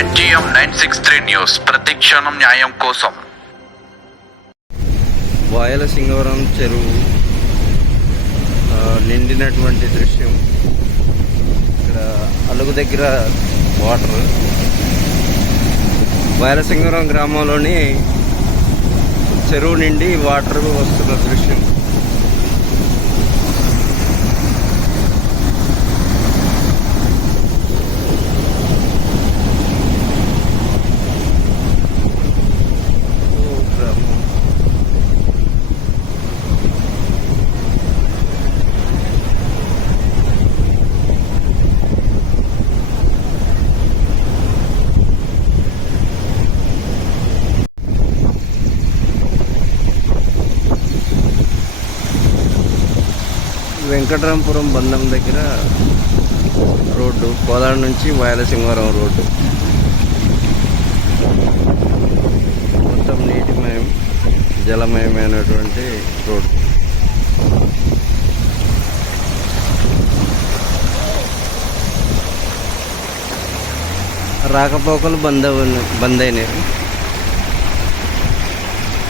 NGM nine six three news ప్రతిక్షణం న్యాయం కోసం. వాయల సింగవరం చెరువు నిండినటువంటి దృశ్యం. ఇక్కడ అలుగు దగ్గర వాటర్. వాయలసింగవరం గ్రామంలోని చెరువు నిండి వాటర్ వస్తున్న దృశ్యం. వెంకటరామపురం బంధం దగ్గర రోడ్డు కోదాడ నుంచి వాయలసింహారం రోడ్డు. మొత్తం నీటిమయం జలమయమైనటువంటి రోడ్డు. రాకపోకలు బంద్ బంద్ అయినాయి